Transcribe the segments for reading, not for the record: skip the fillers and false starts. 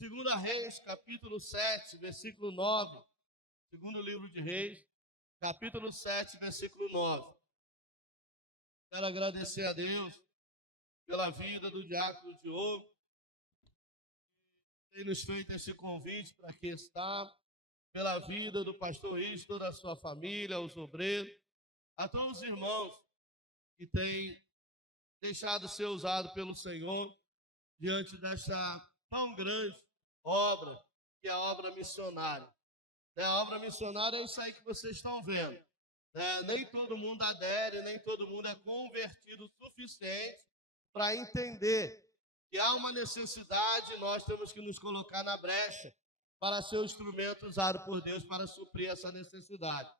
Segunda Reis, capítulo 7, versículo 9. Segundo livro de Reis, capítulo 7, versículo 9. Quero agradecer a Deus pela vida do diácono Diogo, que tem nos feito esse convite para aqui estar, pela vida do pastor Is, toda a sua família, os obreiros, a todos os irmãos que têm deixado ser usado pelo Senhor diante desta tão grande obra, que é a obra missionária. A obra missionária é isso aí que vocês estão vendo. Nem todo mundo adere, nem todo mundo é convertido o suficiente para entender que há uma necessidade e nós temos que nos colocar na brecha para ser o instrumento usado por Deus para suprir essa necessidade.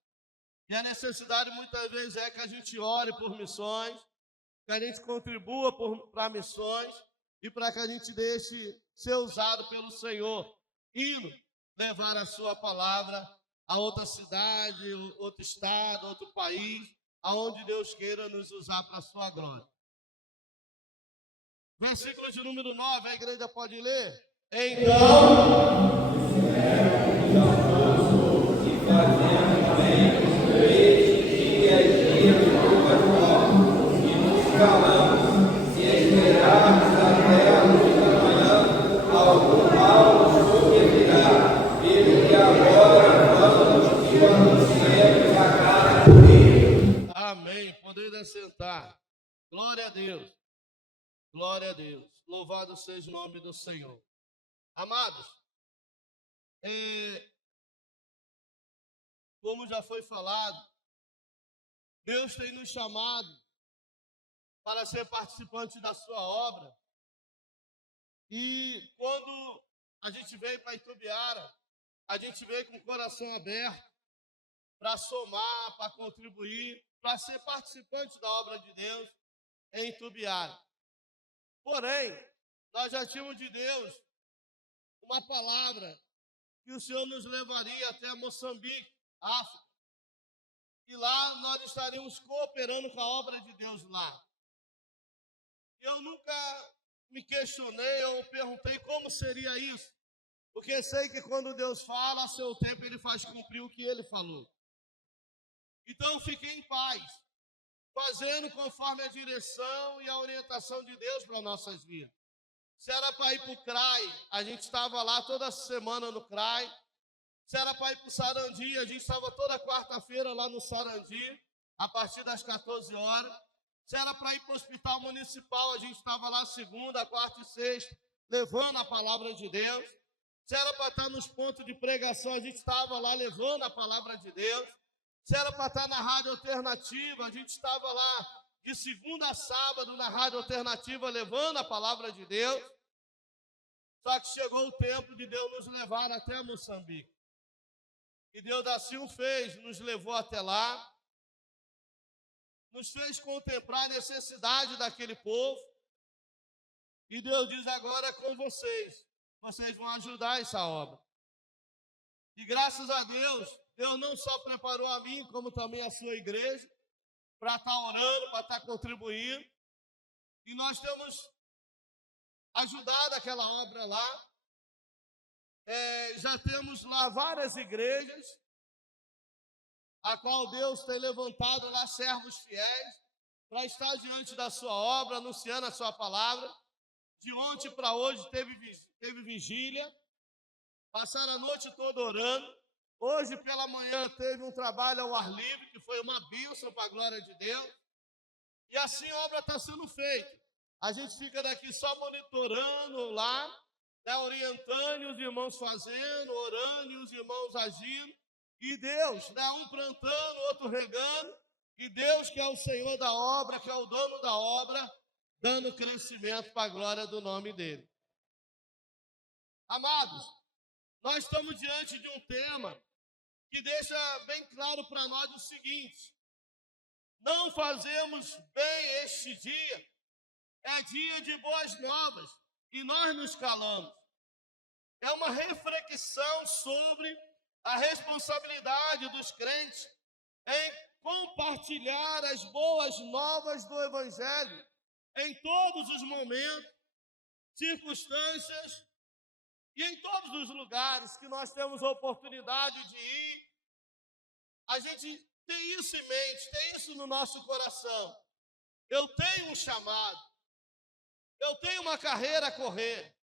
E a necessidade muitas vezes é que a gente ore por missões, que a gente contribua para missões e para que a gente deixe ser usado pelo Senhor, indo levar a sua palavra a outra cidade, outro estado, outro país, aonde Deus queira nos usar para a sua glória. Versículo de número 9, a igreja pode ler? Então, amém, podendo assentar. Glória a Deus, glória a Deus, louvado seja o nome do Senhor. Amados, como já foi falado, Deus tem nos chamado para ser participante da sua obra. E quando a gente veio para Itubiara, a gente veio com o coração aberto para somar, para contribuir, para ser participante da obra de Deus em Itubiara. Porém, nós já tínhamos de Deus uma palavra que o Senhor nos levaria até Moçambique, África. E lá nós estaríamos cooperando com a obra de Deus lá. Eu nunca me questionei ou perguntei como seria isso, porque sei que quando Deus fala, a seu tempo Ele faz cumprir o que Ele falou. Então fiquei em paz, fazendo conforme a direção e a orientação de Deus para nossas vidas. Se era para ir para o CRAI, a gente estava lá toda semana no CRAI. Se era para ir para o Sarandi, a gente estava toda quarta-feira lá no Sarandi, a partir das 14 horas. Se era para ir para o hospital municipal, a gente estava lá segunda, quarta e sexta, levando a palavra de Deus. Se era para estar nos pontos de pregação, a gente estava lá levando a palavra de Deus. Se era para estar na rádio alternativa, a gente estava lá de segunda a sábado na rádio alternativa, levando a palavra de Deus. Só que chegou o tempo de Deus nos levar até Moçambique. E Deus assim o fez, nos levou até lá, nos fez contemplar a necessidade daquele povo. E Deus diz agora com vocês vão ajudar essa obra. E graças a Deus, Deus não só preparou a mim, como também a sua igreja, para estar orando, para estar contribuindo. E nós temos ajudado aquela obra lá. Já temos lá várias igrejas, a qual Deus tem levantado lá servos fiéis para estar diante da sua obra, anunciando a sua palavra. De ontem para hoje teve vigília, passaram a noite toda orando. Hoje pela manhã teve um trabalho ao ar livre, que foi uma bênção para a glória de Deus. E assim a obra está sendo feita. A gente fica daqui só monitorando lá, orientando, e os irmãos fazendo, orando, e os irmãos agindo. E Deus, um plantando, outro regando. E Deus, que é o Senhor da obra, que é o dono da obra, dando crescimento para a glória do nome dele. Amados, nós estamos diante de um tema que deixa bem claro para nós o seguinte: não fazemos bem este dia, é dia de boas novas, e nós nos calamos. É uma reflexão sobre a responsabilidade dos crentes em compartilhar as boas novas do Evangelho em todos os momentos, circunstâncias E em todos os lugares que nós temos a oportunidade de ir, a gente tem isso em mente, tem isso no nosso coração. Eu tenho um chamado, eu tenho uma carreira a correr,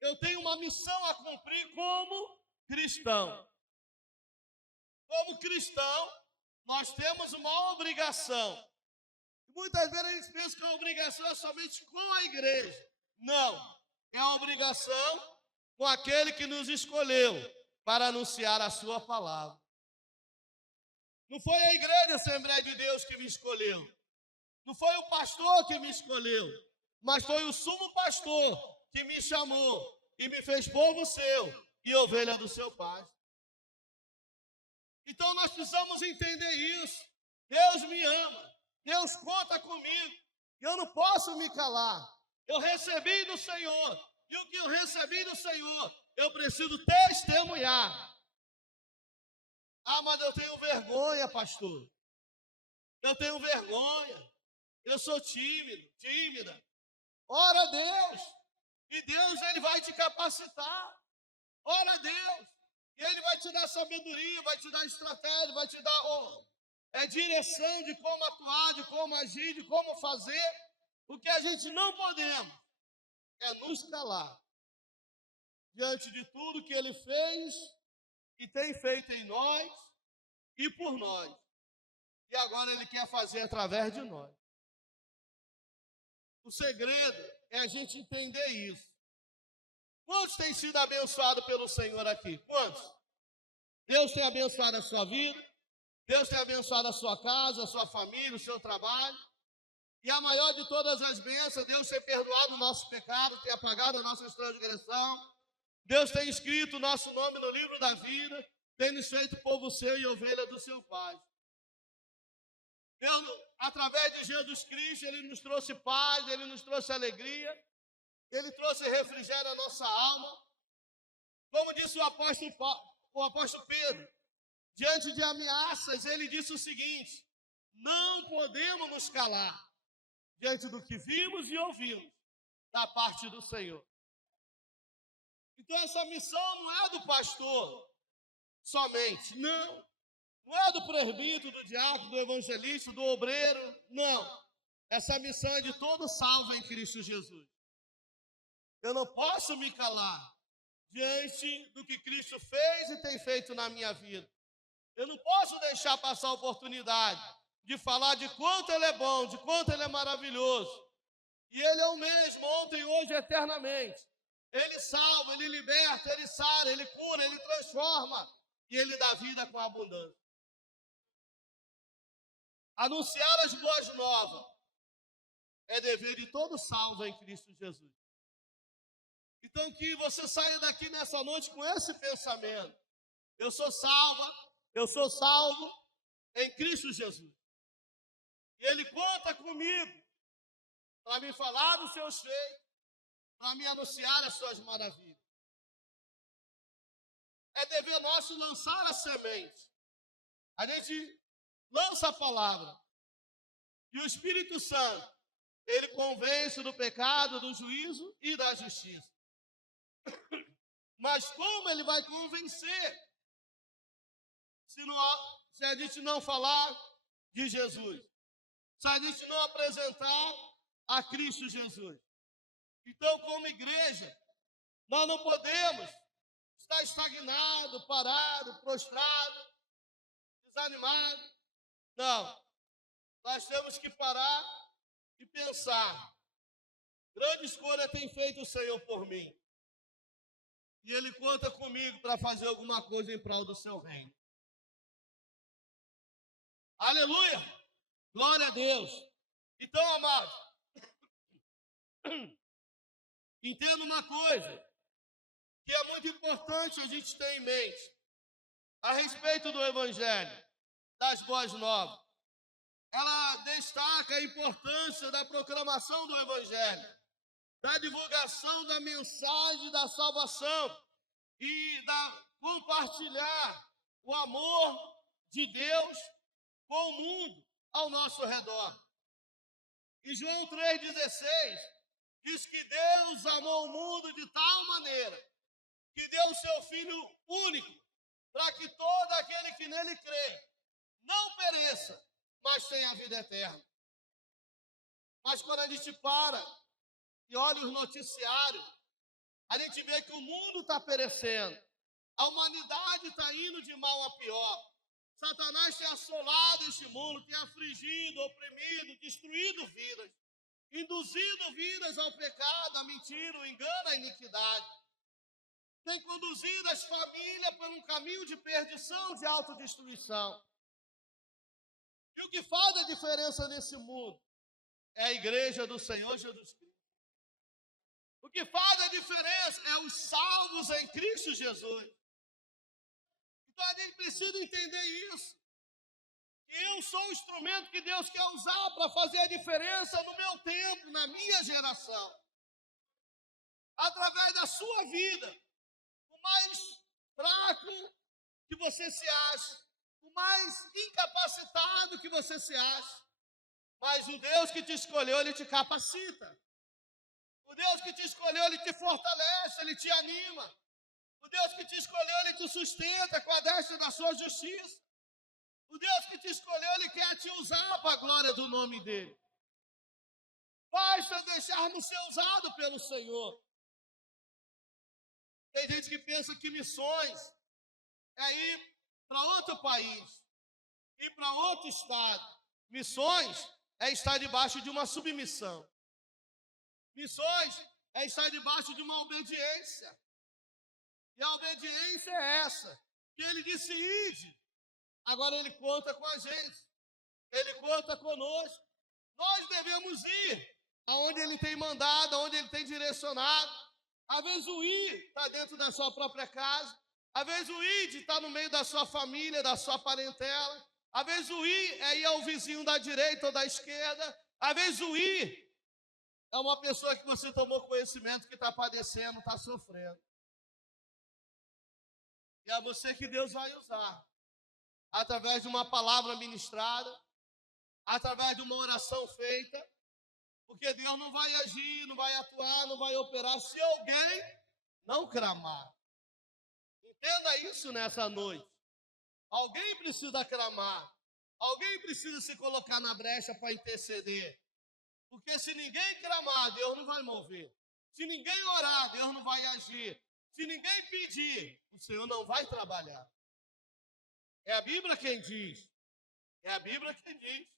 eu tenho uma missão a cumprir como cristão. Como cristão, nós temos uma obrigação. Muitas vezes a gente pensa que a obrigação é somente com a igreja. Não, é a obrigação com aquele que nos escolheu para anunciar a sua palavra. Não foi a igreja Assembleia de Deus que me escolheu. Não foi o pastor que me escolheu. Mas foi o sumo pastor que me chamou e me fez povo seu e ovelha do seu pai. Então nós precisamos entender isso. Deus me ama. Deus conta comigo. E eu não posso me calar. Eu recebi do Senhor. E o que eu recebi do Senhor, eu preciso testemunhar. Ah, mas eu tenho vergonha, pastor. Eu tenho vergonha. Eu sou tímido, tímida. Ora a Deus. E Deus, Ele vai te capacitar. Ora a Deus. E Ele vai te dar sabedoria, vai te dar estratégia, vai te dar direção de como atuar, de como agir, de como fazer. O que a gente não podemos é nos calar diante de tudo que Ele fez e tem feito em nós e por nós. E agora Ele quer fazer através de nós. O segredo é a gente entender isso. Quantos têm sido abençoados pelo Senhor aqui? Quantos? Deus tem abençoado a sua vida, Deus tem abençoado a sua casa, a sua família, o seu trabalho. E a maior de todas as bênçãos, Deus tem perdoado o nosso pecado, tem apagado a nossa transgressão. Deus tem escrito o nosso nome no livro da vida, tem nos feito povo seu e ovelha do seu Pai. Deus, através de Jesus Cristo, Ele nos trouxe paz, Ele nos trouxe alegria, Ele trouxe refrigério à nossa alma. Como disse o apóstolo Pedro, diante de ameaças, ele disse o seguinte: não podemos nos calar diante do que vimos e ouvimos da parte do Senhor. Então essa missão não é do pastor somente, não. Não é do presbítero, do diácono, do evangelista, do obreiro, não. Essa missão é de todo salvo em Cristo Jesus. Eu não posso me calar diante do que Cristo fez e tem feito na minha vida. Eu não posso deixar passar a oportunidade de falar de quanto Ele é bom, de quanto Ele é maravilhoso. E Ele é o mesmo, ontem, hoje, eternamente. Ele salva, Ele liberta, Ele sara, Ele cura, Ele transforma. E Ele dá vida com abundância. Anunciar as boas novas é dever de todo salvo em Cristo Jesus. Então que você saia daqui nessa noite com esse pensamento. Eu sou salvo em Cristo Jesus. E Ele conta comigo para me falar dos seus feitos, para me anunciar as suas maravilhas. É dever nosso lançar a semente. A gente lança a palavra. E o Espírito Santo, Ele convence do pecado, do juízo e da justiça. Mas como Ele vai convencer se a gente não falar de Jesus? Se a gente não apresentar a Cristo Jesus? Então, como igreja, nós não podemos estar estagnado, parado, prostrado, desanimado. Não. Nós temos que parar e pensar. Grande escolha tem feito o Senhor por mim. E Ele conta comigo para fazer alguma coisa em prol do seu reino. Aleluia! Glória a Deus! Então, amados, entenda uma coisa que é muito importante a gente ter em mente a respeito do Evangelho, das boas novas. Ela destaca a importância da proclamação do Evangelho, da divulgação da mensagem da salvação e da compartilhar o amor de Deus com o mundo ao nosso redor. E João 3,16 diz que Deus amou o mundo de tal maneira que deu o seu Filho único, para que todo aquele que nele crê não pereça, mas tenha a vida eterna. Mas quando a gente para e olha os noticiários, a gente vê que o mundo está perecendo, a humanidade está indo de mal a pior. Satanás tem assolado este mundo, tem afligido, oprimido, destruído vidas, induzido vidas ao pecado, à mentira, ao engano, à iniquidade. Tem conduzido as famílias por um caminho de perdição, de autodestruição. E o que faz a diferença nesse mundo é a igreja do Senhor Jesus Cristo. O que faz a diferença é os salvos em Cristo Jesus. Então a gente precisa entender isso. Que eu sou o instrumento que Deus quer usar para fazer a diferença no meu tempo, na minha geração. Através da sua vida. Por mais fraco que você se ache, por mais incapacitado que você se ache, mas o Deus que te escolheu, Ele te capacita. O Deus que te escolheu, Ele te fortalece, Ele te anima. O Deus que te escolheu, Ele te sustenta com a destra da sua justiça. O Deus que te escolheu, Ele quer te usar para a glória do nome dEle. Basta deixarmos ser usado pelo Senhor. Tem gente que pensa que missões é ir para outro país, ir para outro estado. Missões é estar debaixo de uma submissão. Missões é estar debaixo de uma obediência. E a obediência é essa, que Ele disse ide. Agora Ele conta com a gente. Ele conta conosco. Nós devemos ir aonde Ele tem mandado, aonde Ele tem direcionado. Às vezes o ir está dentro da sua própria casa. Às vezes o ir está no meio da sua família, da sua parentela. Às vezes o ir é ir ao vizinho da direita ou da esquerda. Às vezes o ir é uma pessoa que você tomou conhecimento que está padecendo, está sofrendo. E é você que Deus vai usar. Através de uma palavra ministrada, através de uma oração feita, porque Deus não vai agir, não vai atuar, não vai operar se alguém não clamar. Entenda isso nessa noite. Alguém precisa clamar, alguém precisa se colocar na brecha para interceder. Porque se ninguém clamar, Deus não vai mover. Se ninguém orar, Deus não vai agir. Se ninguém pedir, o Senhor não vai trabalhar. É a Bíblia quem diz. É a Bíblia quem diz.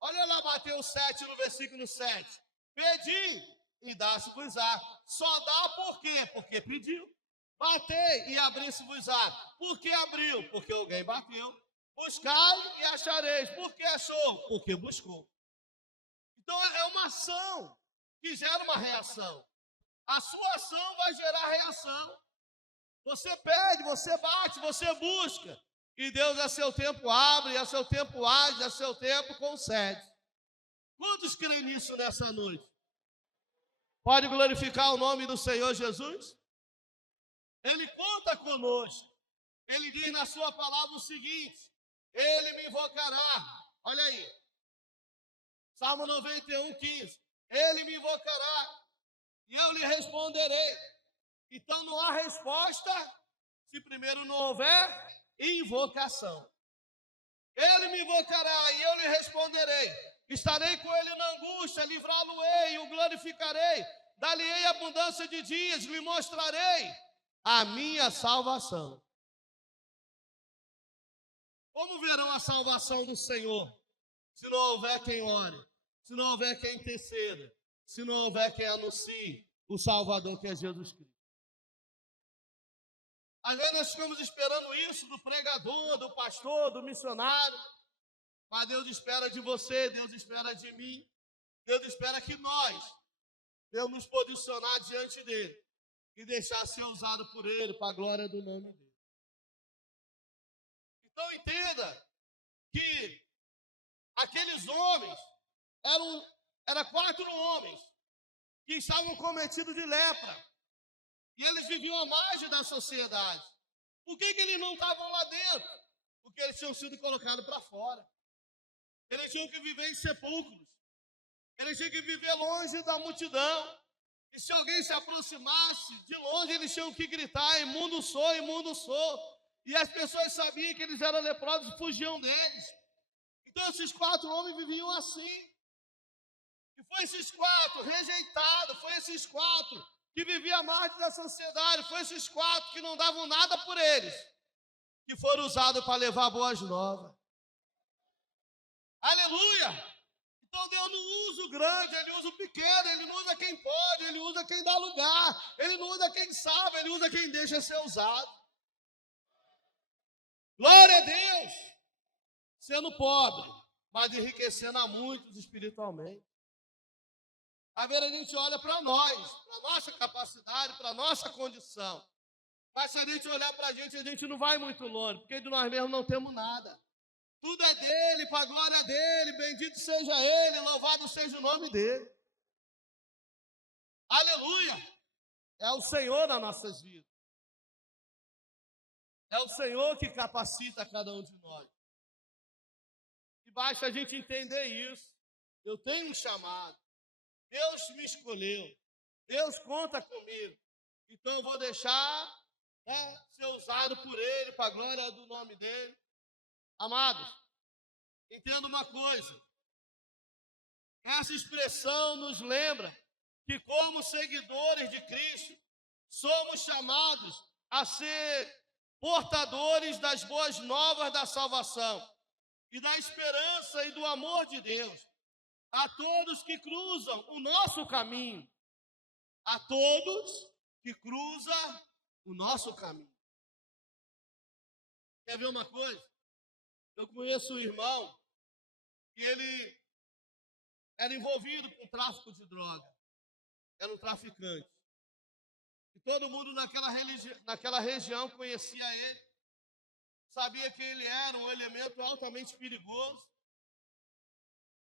Olha lá Mateus 7, no versículo 7. Pedi e dá-se-vos-á. Só dá por quê? Porque pediu. Batei e abri-se-vos-á. Por que abriu? Porque alguém bateu. Buscai e achareis. Por que achou? Porque buscou. Então é uma ação que gera uma reação. A sua ação vai gerar reação. Você pede, você bate, você busca. E Deus a seu tempo abre, a seu tempo age, a seu tempo concede. Quantos creem nisso nessa noite? Pode glorificar o nome do Senhor Jesus? Ele conta conosco. Ele diz na sua palavra o seguinte: Ele me invocará. Olha aí. Salmo 91, 15. Ele me invocará e eu lhe responderei. Então não há resposta se primeiro não houver invocação. Ele me invocará e eu lhe responderei. Estarei com ele na angústia, livrá-lo-ei e o glorificarei. Dar-lhe-ei abundância de dias, lhe mostrarei a minha salvação. Como verão a salvação do Senhor se não houver quem ore, se não houver quem interceda, se não houver quem anuncie o Salvador que é Jesus Cristo? Às vezes nós ficamos esperando isso do pregador, do pastor, do missionário, mas Deus espera de você, Deus espera de mim, Deus espera que nós devemos nos posicionar diante dele e deixar ser usado por ele para a glória do nome dele. Então entenda que aqueles homens eram 4 homens que estavam cometidos de lepra. E eles viviam à margem da sociedade. Por que eles não estavam lá dentro? Porque eles tinham sido colocados para fora. Eles tinham que viver em sepulcros. Eles tinham que viver longe da multidão. E se alguém se aproximasse, de longe eles tinham que gritar: imundo sou, imundo sou. E as pessoas sabiam que eles eram leprosos e fugiam deles. Então esses 4 homens viviam assim. E foi esses 4 rejeitados, foi esses 4 que viviam à margem da sociedade, foi esses 4 que não davam nada por eles, que foram usados para levar boas novas. Aleluia! Então Deus não usa o grande, Ele usa o pequeno, Ele não usa quem pode, Ele usa quem dá lugar, Ele não usa quem sabe, Ele usa quem deixa ser usado. Glória a Deus! Sendo pobre, mas enriquecendo a muitos espiritualmente. Às vezes a gente olha para nós, para a nossa capacidade, para a nossa condição. Mas se a gente olhar para a gente não vai muito longe, porque de nós mesmos não temos nada. Tudo é dele, para a glória dele, bendito seja ele, louvado seja o nome dele. Aleluia! É o Senhor nas nossas vidas. É o Senhor que capacita cada um de nós. E basta a gente entender isso. Eu tenho um chamado. Deus me escolheu. Deus conta comigo. Então eu vou deixar ser usado por Ele, para a glória do nome dEle. Amados, entenda uma coisa. Essa expressão nos lembra que, como seguidores de Cristo, somos chamados a ser portadores das boas novas da salvação e da esperança e do amor de Deus a todos que cruzam o nosso caminho. A todos que cruzam o nosso caminho. Quer ver uma coisa? Eu conheço um irmão que ele era envolvido com tráfico de droga. Era um traficante. E todo mundo naquela região conhecia ele. Sabia que ele era um elemento altamente perigoso.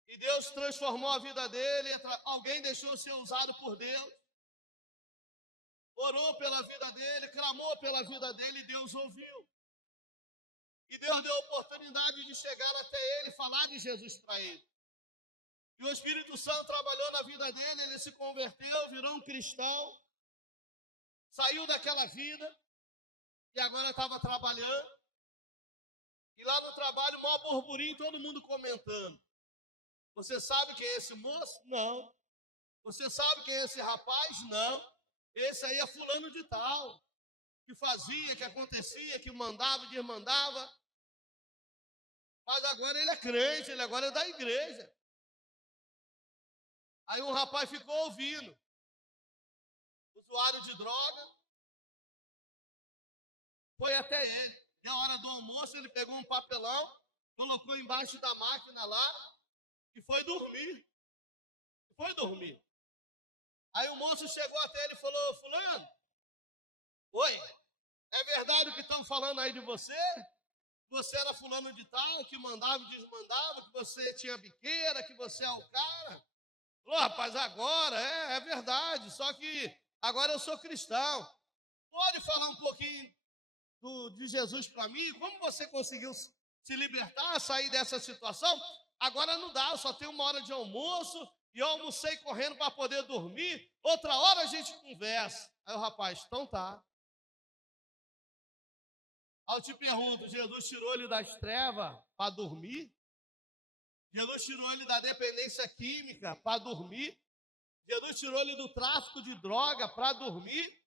E Deus transformou a vida dele. Alguém deixou ser usado por Deus. Orou pela vida dele, clamou pela vida dele e Deus ouviu. E Deus deu a oportunidade de chegar até ele, falar de Jesus para ele. E o Espírito Santo trabalhou na vida dele, ele se converteu, virou um cristão, saiu daquela vida e agora estava trabalhando. E lá no trabalho, maior burburinho, todo mundo comentando. Você sabe quem é esse moço? Não. Você sabe quem é esse rapaz? Não. Esse aí é fulano de tal, que fazia, que acontecia, que mandava, desmandava. Mas agora ele é crente, ele agora é da igreja. Aí um rapaz ficou ouvindo, usuário de droga, foi até ele. Na hora do almoço ele pegou um papelão, colocou embaixo da máquina lá e foi dormir. Foi dormir. Aí o moço chegou até ele e falou: fulano, oi, é verdade o que estão falando aí de você? Você era fulano de tal, que mandava e desmandava, que você tinha biqueira, que você é o cara. Falou: rapaz, agora é verdade, só que agora eu sou cristão. Pode falar um pouquinho de Jesus para mim? Como você conseguiu se libertar, sair dessa situação? Agora não dá, eu só tenho 1 hora de almoço e eu almocei correndo para poder dormir. Outra hora a gente conversa. Aí o rapaz: então tá. Aí eu te pergunto, Jesus tirou ele das trevas para dormir? Jesus tirou ele da dependência química para dormir? Jesus tirou ele do tráfico de droga para dormir?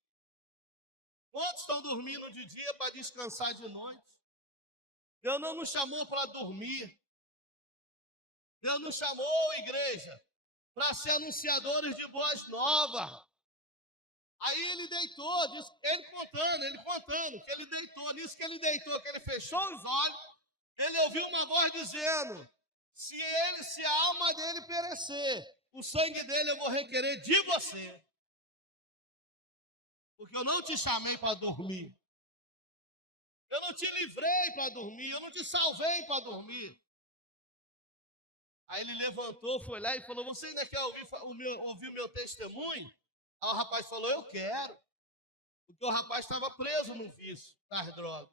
Quantos estão dormindo de dia para descansar de noite? Deus não nos chamou para dormir. Deus nos chamou, igreja, para ser anunciadores de boas novas. Aí ele deitou, ele contando, que ele deitou, nisso que ele deitou, que ele fechou os olhos, ele ouviu uma voz dizendo: se a alma dele perecer, o sangue dele eu vou requerer de você. Porque eu não te chamei para dormir. Eu não te livrei para dormir, eu não te salvei para dormir. Aí ele levantou, foi lá e falou: você ainda quer ouvir o meu testemunho? Aí o rapaz falou: eu quero. Porque o rapaz estava preso no vício das drogas.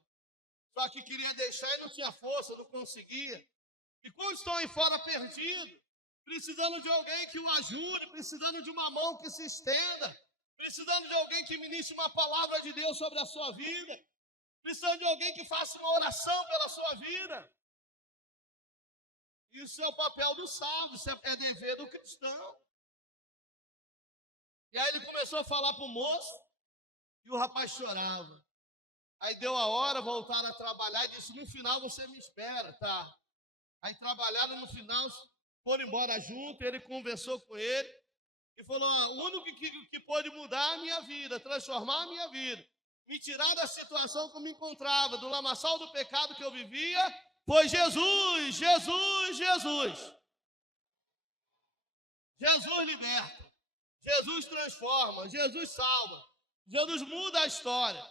Só que queria deixar e não tinha força, não conseguia. E quantos estão aí fora perdidos, precisando de alguém que o ajude, precisando de uma mão que se estenda, precisando de alguém que ministre uma palavra de Deus sobre a sua vida, precisando de alguém que faça uma oração pela sua vida. Isso é o papel do salvo, isso é dever do cristão. E aí ele começou a falar para o moço, e o rapaz chorava. Aí deu a hora, voltaram a trabalhar, e disse, no final você me espera, tá? Aí trabalharam, no final foram embora junto, ele conversou com ele, e falou, o único que pôde mudar a minha vida, transformar a minha vida, me tirar da situação que eu me encontrava, do lamaçal do pecado que eu vivia, foi Jesus, Jesus, Jesus. Jesus liberta, Jesus transforma, Jesus salva, Jesus muda a história.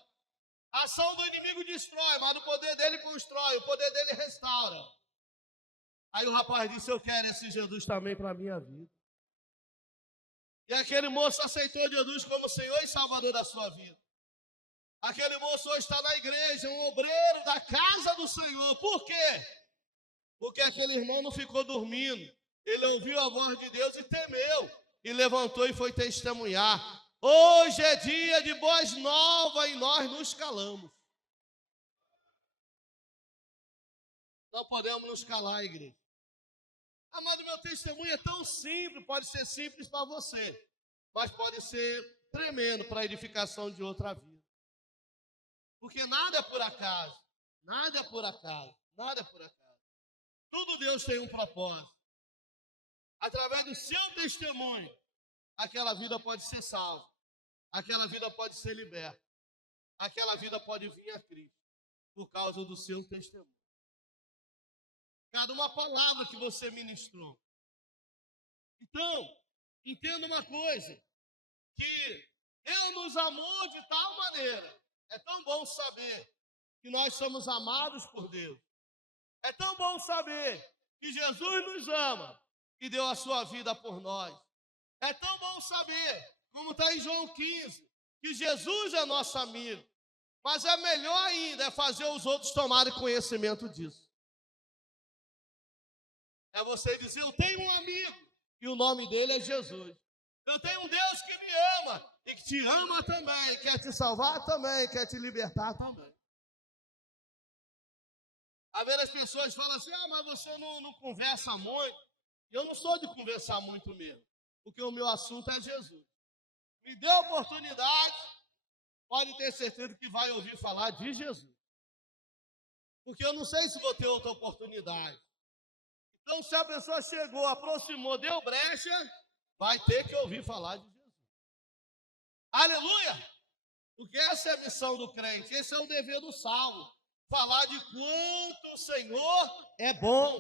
A ação do inimigo destrói, mas o poder dele constrói, o poder dele restaura. Aí o rapaz disse, eu quero esse Jesus também para a minha vida. E aquele moço aceitou Jesus como Senhor e Salvador da sua vida. Aquele moço hoje está na igreja, um obreiro da casa do Senhor. Por quê? Porque aquele irmão não ficou dormindo. Ele ouviu a voz de Deus e temeu. E levantou e foi testemunhar. Hoje é dia de boas novas e nós nos calamos. Não podemos nos calar, igreja. Amado, meu testemunho é tão simples, pode ser simples para você, mas pode ser tremendo para a edificação de outra vida. Porque nada é por acaso, nada é por acaso, nada é por acaso. Tudo Deus tem um propósito. Através do seu testemunho, aquela vida pode ser salva, aquela vida pode ser liberta, aquela vida pode vir a Cristo, por causa do seu testemunho. Cada uma palavra que você ministrou. Então, entenda uma coisa, que Deus nos amou de tal maneira. É tão bom saber que nós somos amados por Deus. É tão bom saber que Jesus nos ama e deu a sua vida por nós. É tão bom saber, como está em João 15, que Jesus é nosso amigo. Mas é melhor ainda é fazer os outros tomarem conhecimento disso. É você dizer, eu tenho um amigo, e o nome dele é Jesus. Eu tenho um Deus que me ama, e que te ama também, quer te salvar também, quer te libertar também. Às vezes as pessoas falam assim, mas você não conversa muito. E eu não sou de conversar muito mesmo, porque o meu assunto é Jesus. Me dê a oportunidade, pode ter certeza que vai ouvir falar de Jesus. Porque eu não sei se vou ter outra oportunidade. Então, se a pessoa chegou, aproximou, deu brecha, vai ter que ouvir falar de Jesus. Aleluia! Porque essa é a missão do crente, esse é o dever do salvo. Falar de quanto o Senhor é bom.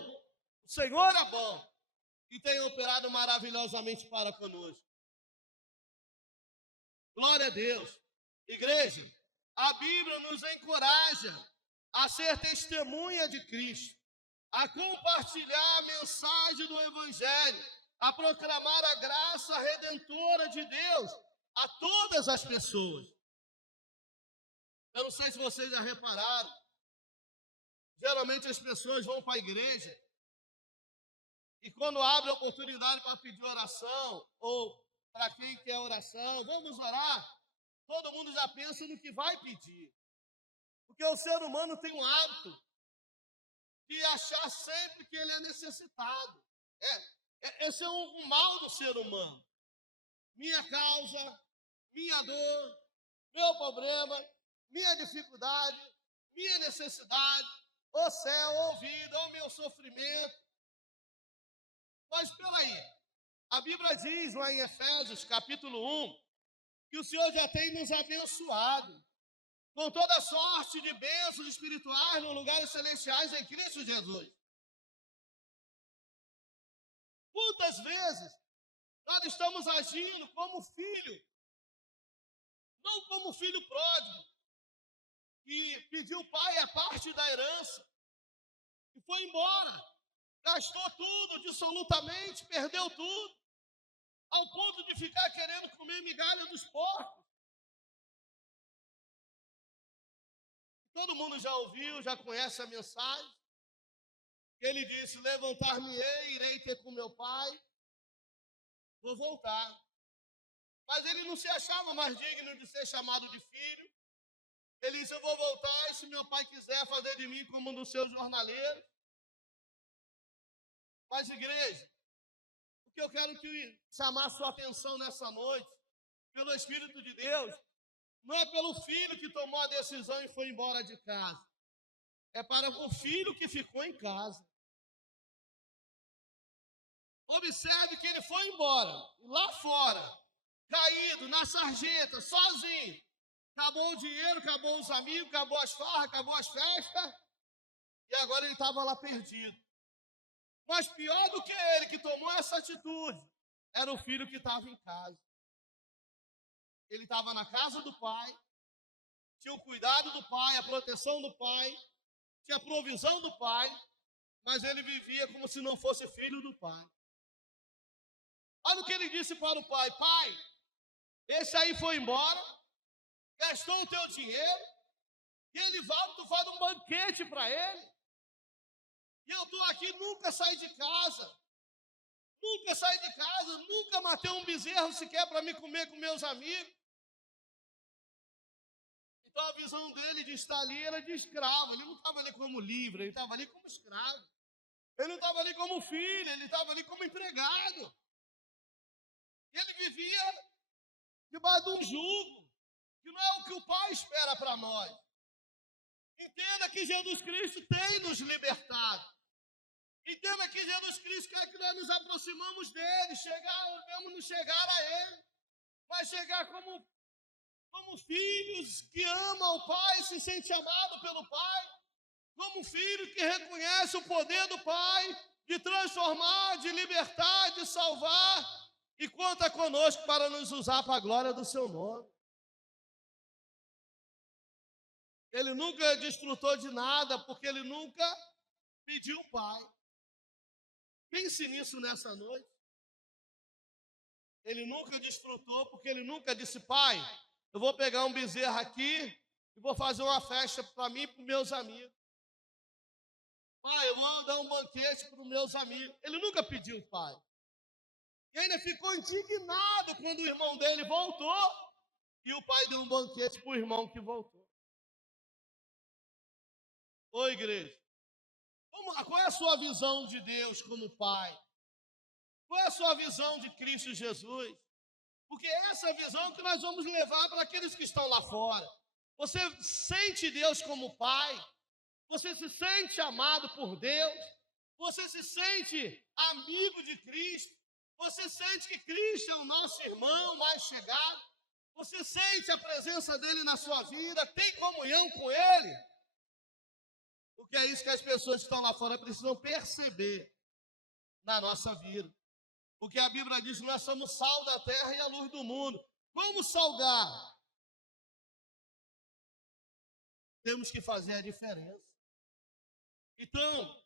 O Senhor é bom e tem operado maravilhosamente para conosco. Glória a Deus. Igreja, a Bíblia nos encoraja a ser testemunha de Cristo, a compartilhar a mensagem do Evangelho, a proclamar a graça redentora de Deus a todas as pessoas. Eu não sei se vocês já repararam, geralmente as pessoas vão para a igreja e quando abre a oportunidade para pedir oração, ou para quem quer oração, vamos orar, todo mundo já pensa no que vai pedir. Porque o ser humano tem um hábito de achar sempre que ele é necessitado. Esse é um mal do ser humano. Minha causa, minha dor, meu problema, minha dificuldade, minha necessidade, o céu, ou vida, ou meu sofrimento. Mas peraí, a Bíblia diz lá em Efésios capítulo 1, que o Senhor já tem nos abençoado com toda sorte de bênçãos espirituais nos lugares celestiais em Cristo Jesus. Quantas vezes nós estamos agindo como filho, não como filho pródigo, que pediu o pai a parte da herança e foi embora, gastou tudo dissolutamente, perdeu tudo, ao ponto de ficar querendo comer migalha dos porcos. Todo mundo já ouviu, já conhece a mensagem. Ele disse, levantar-me-ei, irei ter com meu pai, vou voltar. Mas ele não se achava mais digno de ser chamado de filho. Ele disse, eu vou voltar e se meu pai quiser fazer de mim como um dos seus jornaleiros. Mas, igreja, o que eu quero chamar a sua atenção nessa noite, pelo Espírito de Deus, não é pelo filho que tomou a decisão e foi embora de casa. É para o filho que ficou em casa. Observe que ele foi embora, lá fora, caído, na sarjeta, sozinho. Acabou o dinheiro, acabou os amigos, acabou as farras, acabou as festas. E agora ele estava lá perdido. Mas pior do que ele que tomou essa atitude, era o filho que estava em casa. Ele estava na casa do pai, tinha o cuidado do pai, a proteção do pai, tinha a provisão do pai, mas ele vivia como se não fosse filho do pai. Olha o que ele disse para o pai: pai, esse aí foi embora, gastou o teu dinheiro, e ele volta, tu faz um banquete para ele. E eu estou aqui, nunca saí de casa, nunca matei um bezerro sequer para me comer com meus amigos. Então a visão dele de estar ali era de escravo. Ele não estava ali como livre, ele estava ali como escravo. Ele não estava ali como filho, ele estava ali como empregado. E ele vivia debaixo de um jugo, que não é o que o Pai espera para nós. Entenda que Jesus Cristo tem nos libertado. Entenda que Jesus Cristo quer que nós nos aproximamos dele, vamos nos chegar a ele, mas chegar como filhos que amam o Pai, se sente amado pelo Pai, como filho que reconhece o poder do Pai de transformar, de libertar, de salvar, e conta conosco para nos usar para a glória do seu nome. Ele nunca desfrutou de nada, porque ele nunca pediu o Pai. Pense nisso nessa noite. Ele nunca desfrutou, porque ele nunca disse: pai, eu vou pegar um bezerro aqui e vou fazer uma festa para mim e para os meus amigos. Pai, eu vou dar um banquete para os meus amigos. Ele nunca pediu, pai. E ainda ficou indignado quando o irmão dele voltou e o pai deu um banquete para o irmão que voltou. Ô, igreja, qual é a sua visão de Deus como pai? Qual é a sua visão de Cristo Jesus? Porque essa é a visão que nós vamos levar para aqueles que estão lá fora. Você sente Deus como pai? Você se sente amado por Deus? Você se sente amigo de Cristo? Você sente que Cristo é o nosso irmão mais chegado? Você sente a presença dele na sua vida? Tem comunhão com ele? Porque é isso que as pessoas que estão lá fora precisam perceber na nossa vida. Porque a Bíblia diz que nós somos sal da terra e a luz do mundo. Como salgar? Temos que fazer a diferença. Então,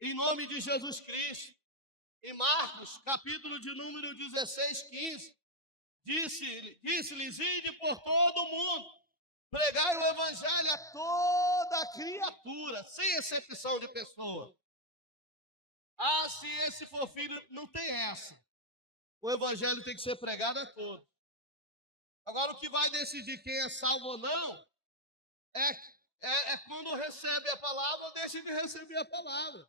em nome de Jesus Cristo, em Marcos, capítulo de número 16, 15, disse-lhes, ide por todo o mundo, pregai o evangelho a toda a criatura, sem exceção de pessoa. Ah, se esse for filho, não tem essa. O evangelho tem que ser pregado a todos. Agora, o que vai decidir quem é salvo ou não é quando recebe a palavra ou deixa de receber a palavra.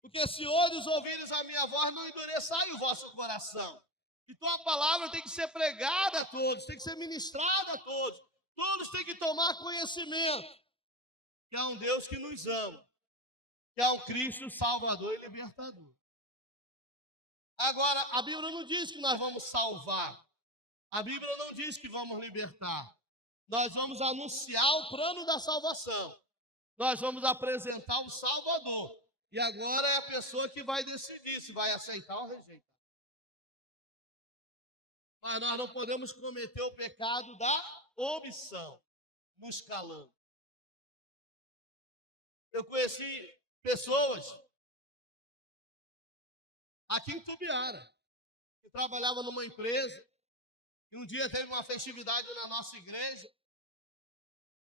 Porque se ouvires a minha voz, não endureçai o vosso coração. Então a palavra tem que ser pregada a todos, tem que ser ministrada a todos. Todos têm que tomar conhecimento que há um Deus que nos ama, que há um Cristo Salvador e Libertador. Agora, a Bíblia não diz que nós vamos salvar. A Bíblia não diz que vamos libertar. Nós vamos anunciar o plano da salvação. Nós vamos apresentar o Salvador. E agora é a pessoa que vai decidir se vai aceitar ou rejeitar. Mas nós não podemos cometer o pecado da omissão, nos calando. Eu conheci pessoas aqui em Tubiara, que trabalhavam numa empresa, e um dia teve uma festividade na nossa igreja,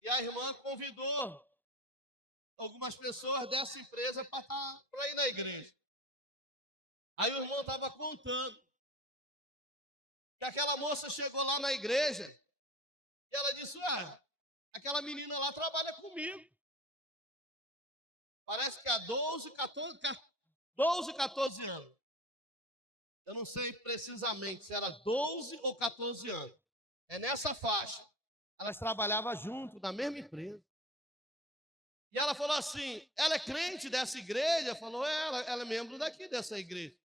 e a irmã convidou algumas pessoas dessa empresa para ir na igreja. Aí o irmão estava contando que aquela moça chegou lá na igreja e ela disse, aquela menina lá trabalha comigo. Parece que há 12, 14 anos. Eu não sei precisamente se era 12 ou 14 anos. É nessa faixa. Elas trabalhavam junto, na mesma empresa. E ela falou assim, ela é crente dessa igreja? Falou, ela é membro daqui dessa igreja.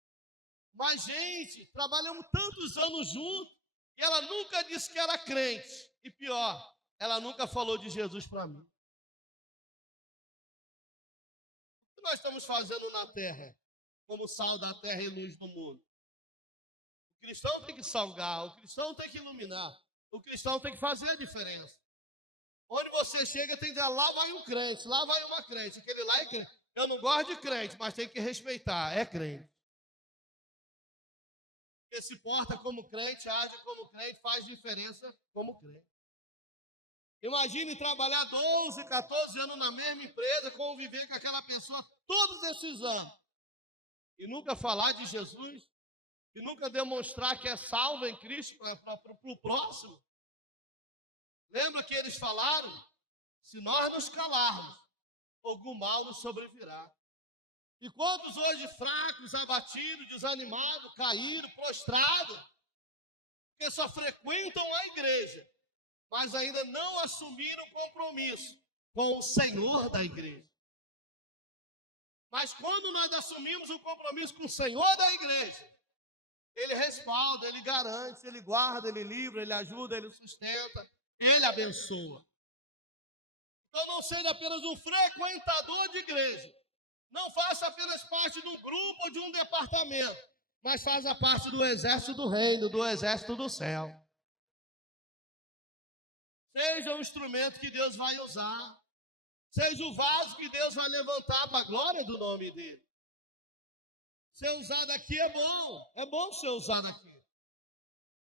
Mas, gente, trabalhamos tantos anos juntos e ela nunca disse que era crente. E pior, ela nunca falou de Jesus para mim. O que nós estamos fazendo na terra, como sal da terra e luz do mundo? O cristão tem que salgar, o cristão tem que iluminar, o cristão tem que fazer a diferença. Onde você chega, tem que dizer, lá vai um crente, lá vai uma crente, aquele lá é crente. Eu não gosto de crente, mas tem que respeitar, é crente. Porque se porta como crente, age como crente, faz diferença como crente. Imagine trabalhar 12, 14 anos na mesma empresa, conviver com aquela pessoa todos esses anos, e nunca falar de Jesus, e nunca demonstrar que é salvo em Cristo para o próximo. Lembra que eles falaram? Se nós nos calarmos, algum mal nos sobrevirá. E quantos hoje fracos, abatidos, desanimados, caíram, prostrados, que só frequentam a igreja, mas ainda não assumiram compromisso com o Senhor da igreja. Mas quando nós assumimos o compromisso com o Senhor da igreja, Ele respalda, Ele garante, Ele guarda, Ele livra, Ele ajuda, Ele sustenta, Ele abençoa. Então não seja apenas um frequentador de igreja. Não faça apenas parte de um grupo ou de um departamento, mas faça parte do exército do reino, do exército do céu. Seja o instrumento que Deus vai usar. Seja o vaso que Deus vai levantar para a glória do nome dele. Ser usado aqui é bom ser usado aqui.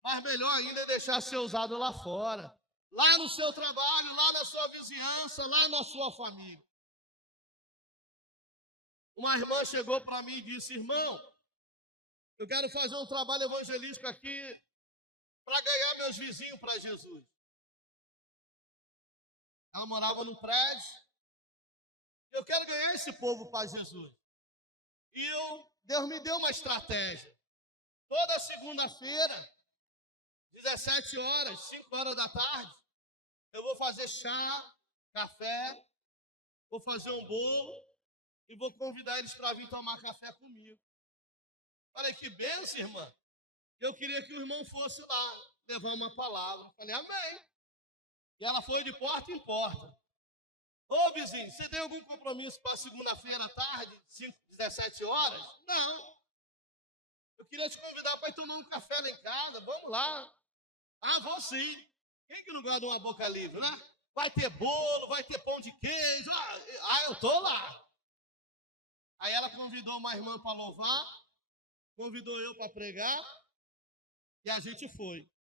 Mas melhor ainda é deixar ser usado lá fora. Lá no seu trabalho, lá na sua vizinhança, lá na sua família. Uma irmã chegou para mim e disse, irmão, eu quero fazer um trabalho evangelístico aqui para ganhar meus vizinhos para Jesus. Ela morava num prédio. Eu quero ganhar esse povo para Jesus. E Deus me deu uma estratégia. Toda segunda-feira, 17 horas, 5 horas da tarde, eu vou fazer chá, café, vou fazer um bolo e vou convidar eles para vir tomar café comigo. Falei, que benção, irmã. Eu queria que o irmão fosse lá, levar uma palavra. Falei, amém. E ela foi de porta em porta. Ô, vizinho, você tem algum compromisso para segunda-feira à tarde, 17 horas? Não. Eu queria te convidar para ir tomar um café lá em casa, vamos lá. Ah, vou sim. Quem que não gosta de uma boca livre, né? Vai ter bolo, vai ter pão de queijo. Eu tô lá. Aí ela convidou uma irmã para louvar, convidou eu para pregar, e a gente foi.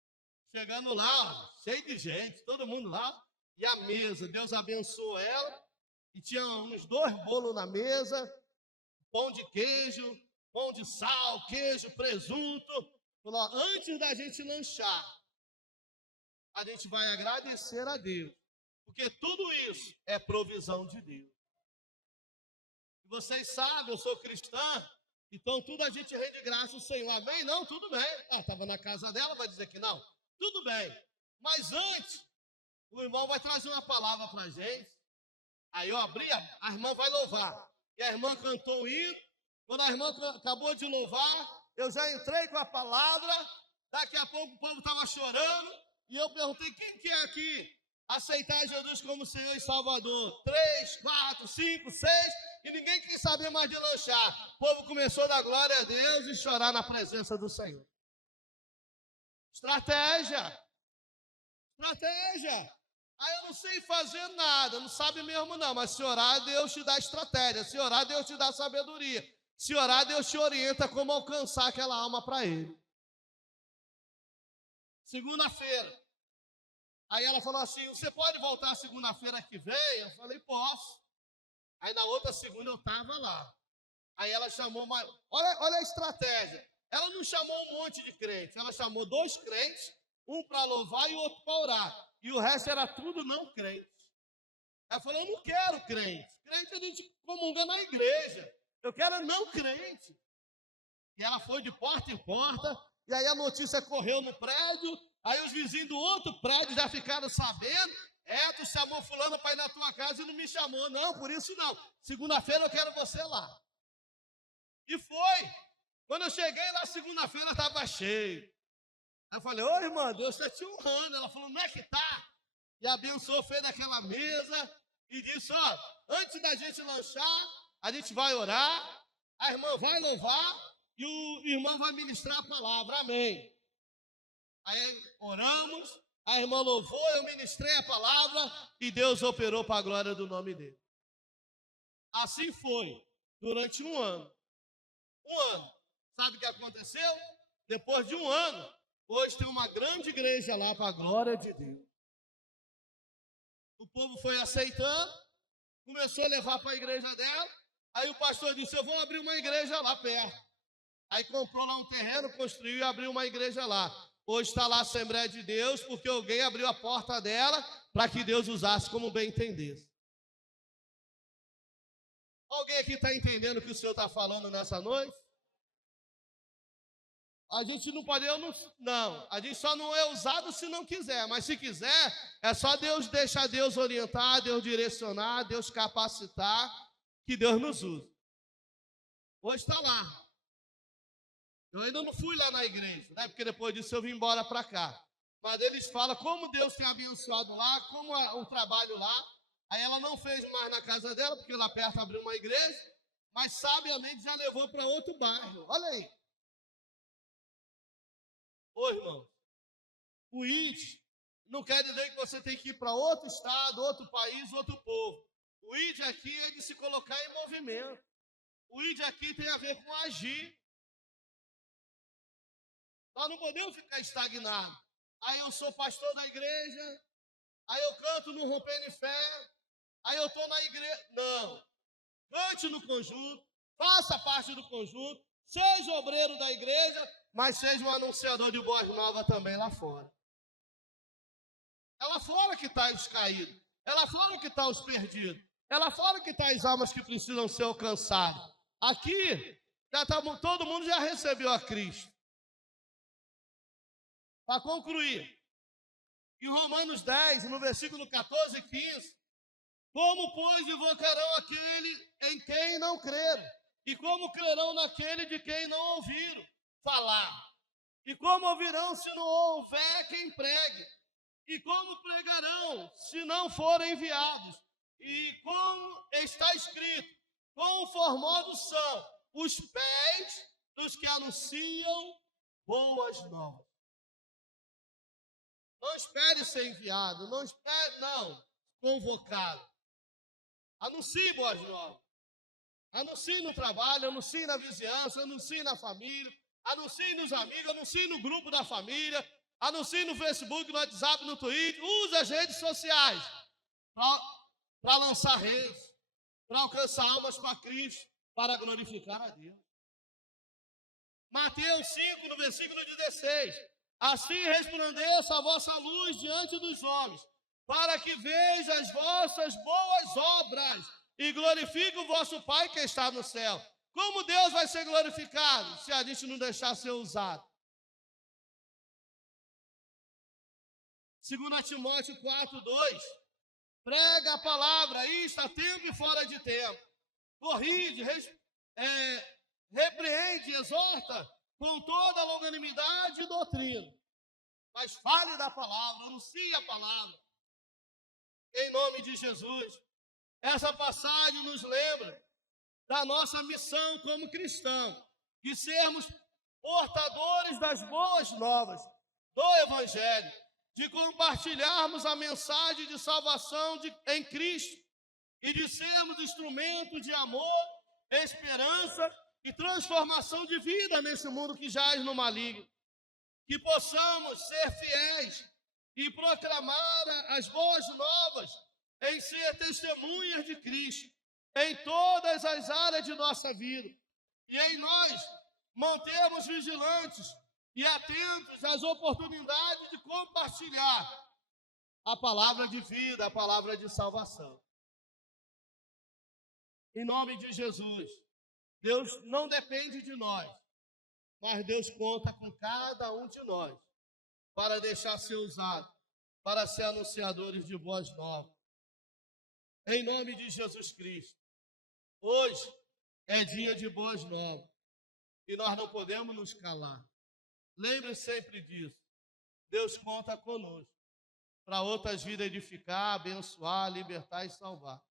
Chegando lá, cheio de gente, todo mundo lá. E a mesa, Deus abençoou ela, e tinha uns 2 bolos na mesa, pão de queijo, pão de sal, queijo, presunto. Falou, antes da gente lanchar, a gente vai agradecer a Deus, porque tudo isso é provisão de Deus. E vocês sabem, eu sou cristã, então tudo a gente rende graça ao Senhor. Amém? Não, tudo bem. Estava na casa dela, vai dizer que não? Tudo bem. Mas antes, o irmão vai trazer uma palavra para a gente. Aí eu abri, a irmã vai louvar. E a irmã cantou o hino. Quando a irmã acabou de louvar, eu já entrei com a palavra. Daqui a pouco o povo estava chorando. E eu perguntei, quem que é aqui? Aceitar Jesus como Senhor e Salvador. 3, 4, 5, 6. E ninguém quis saber mais de lanchar. O povo começou a dar glória a Deus e chorar na presença do Senhor. Estratégia. Eu não sei fazer nada, não sabe mesmo não, mas se orar, Deus te dá estratégia, se orar, Deus te dá sabedoria, se orar, Deus te orienta como alcançar aquela alma para Ele. Segunda-feira, aí ela falou assim, você pode voltar segunda-feira que vem? Eu falei, posso. Aí na outra segunda eu estava lá, aí ela chamou, olha a estratégia, ela não chamou um monte de crentes, ela chamou 2 crentes, um para louvar e o outro para orar. E o resto era tudo não crente. Ela falou, eu não quero crente. Crente a gente comunga na igreja. Eu quero não crente. E ela foi de porta em porta, e aí a notícia correu no prédio, aí os vizinhos do outro prédio já ficaram sabendo, tu chamou fulano para ir na tua casa e não me chamou. Não, por isso não. Segunda-feira eu quero você lá. E foi. Quando eu cheguei lá, segunda-feira estava cheio. Aí eu falei, ô irmã, Deus está te honrando. Ela falou, não é que tá? E abençoou, fez daquela mesa e disse, ó, antes da gente lanchar, a gente vai orar, a irmã vai louvar e o irmão vai ministrar a palavra, amém. Aí oramos, a irmã louvou, eu ministrei a palavra e Deus operou para a glória do nome dele. Assim foi, durante um ano. Sabe o que aconteceu? Depois de um ano, hoje tem uma grande igreja lá para a glória de Deus. O povo foi aceitando, começou a levar para a igreja dela. Aí o pastor disse, eu vou abrir uma igreja lá perto. Aí comprou lá um terreno, construiu e abriu uma igreja lá. Hoje está lá a Assembleia de Deus, porque alguém abriu a porta dela para que Deus usasse como bem entendesse. Alguém aqui está entendendo o que o Senhor está falando nessa noite? A gente não pode, não, a gente só não é usado se não quiser, mas se quiser, é só Deus deixar Deus orientar, Deus direcionar, Deus capacitar, que Deus nos usa. Hoje está lá. Eu ainda não fui lá na igreja, né? Porque depois disso eu vim embora para cá. Mas eles falam como Deus tem abençoado lá, como o trabalho lá. Aí ela não fez mais na casa dela, porque lá perto abriu uma igreja, mas sabiamente já levou para outro bairro. Olha aí. Ô, irmão, o ID não quer dizer que você tem que ir para outro estado, outro país, outro povo. O ID aqui é de se colocar em movimento. O ID aqui tem a ver com agir. Nós não podemos ficar estagnados. Aí eu sou pastor da igreja, aí eu canto no Rompendo em Fé, aí eu estou na igreja. Não. Cante no conjunto, faça parte do conjunto, seja obreiro da igreja, mas seja um anunciador de boas novas também lá fora. É lá fora que está os caídos, é lá fora que está os perdidos, é lá fora que está as almas que precisam ser alcançadas. Aqui, todo mundo já recebeu a Cristo. Para concluir, em Romanos 10, no versículo 14 e 15, como, pois, invocarão aquele em quem não creram? E como crerão naquele de quem não ouviram falar? E como ouvirão se não houver quem pregue? E como pregarão se não forem enviados? E como está escrito, quão formosos são os pés dos que anunciam boas novas. Não espere ser enviado, não espere, não, convocado. Anuncie boas novas. Anuncie no trabalho, anuncie na vizinhança, anuncie na família, anuncie nos amigos, anuncie no grupo da família, anuncie no Facebook, no WhatsApp, no Twitter. Use as redes sociais para lançar reis, para alcançar almas para Cristo, para glorificar a Deus. Mateus 5, no versículo 16. Assim resplandeça a vossa luz diante dos homens, para que vejam as vossas boas obras e glorifique o vosso Pai que está no céu. Como Deus vai ser glorificado se a gente não deixar ser usado? 2 Timóteo 4:2. Prega a palavra, isto a tempo e fora de tempo. Corrige, repreende, exorta com toda longanimidade e doutrina. Mas fale da palavra, anuncie a palavra. Em nome de Jesus. Essa passagem nos lembra da nossa missão como cristão, de sermos portadores das boas novas do Evangelho, de compartilharmos a mensagem de salvação em Cristo e de sermos instrumento de amor, esperança e transformação de vida nesse mundo que jaz no maligno. Que possamos ser fiéis e proclamar as boas novas em ser testemunhas de Cristo em todas as áreas de nossa vida. E em nós mantermos vigilantes e atentos às oportunidades de compartilhar a palavra de vida, a palavra de salvação. Em nome de Jesus, Deus não depende de nós, mas Deus conta com cada um de nós para deixar ser usado, para ser anunciadores de boas novas. Em nome de Jesus Cristo, hoje é dia de boas novas e nós não podemos nos calar. Lembre sempre disso. Deus conta conosco para outras vidas edificar, abençoar, libertar e salvar.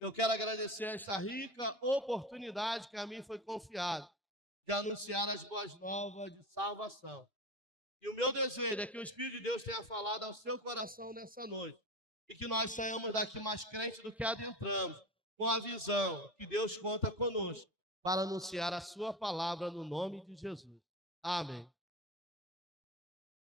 Eu quero agradecer esta rica oportunidade que a mim foi confiada de anunciar as boas novas de salvação. E o meu desejo é que o Espírito de Deus tenha falado ao seu coração nessa noite e que nós saímos daqui mais crentes do que adentramos, com a visão que Deus conta conosco para anunciar a sua palavra no nome de Jesus. Amém.